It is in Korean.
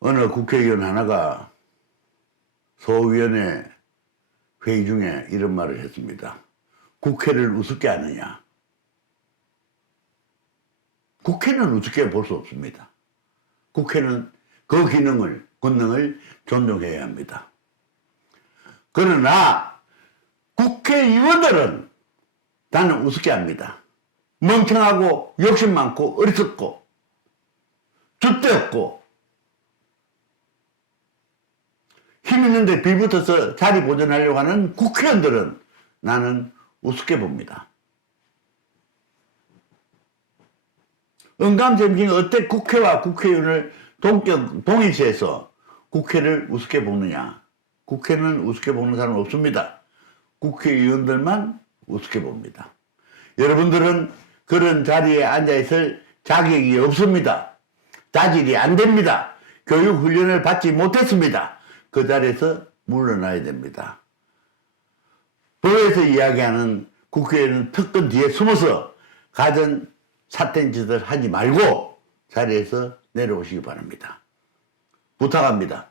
어느 국회의원 하나가 소위원회 회의 중에 이런 말을 했습니다. 국회를 우습게 하느냐? 국회는 우습게 볼 수 없습니다. 국회는 그 기능을, 권능을 존중해야 합니다. 그러나 국회의원들은 나는 우습게 합니다. 멍청하고 욕심 많고 어리석고 줏대 없고 힘 있는데 빌붙어서 자리 보존하려고 하는 국회의원들은 나는 우습게 봅니다. 은감zemking 어때 국회와 국회의원을 동격, 동일시해서 국회를 우습게 보느냐? 국회는 우습게 보는 사람은 없습니다. 국회의원들만 우습게 봅니다. 여러분들은 그런 자리에 앉아있을 자격이 없습니다. 자질이 안 됩니다. 교육 훈련을 받지 못했습니다. 그 자리에서 물러나야 됩니다. 법에서 이야기하는 국회의원은 특권 뒤에 숨어서 가전 삿된 짓을 하지 말고 자리에서 내려오시기 바랍니다. 부탁합니다.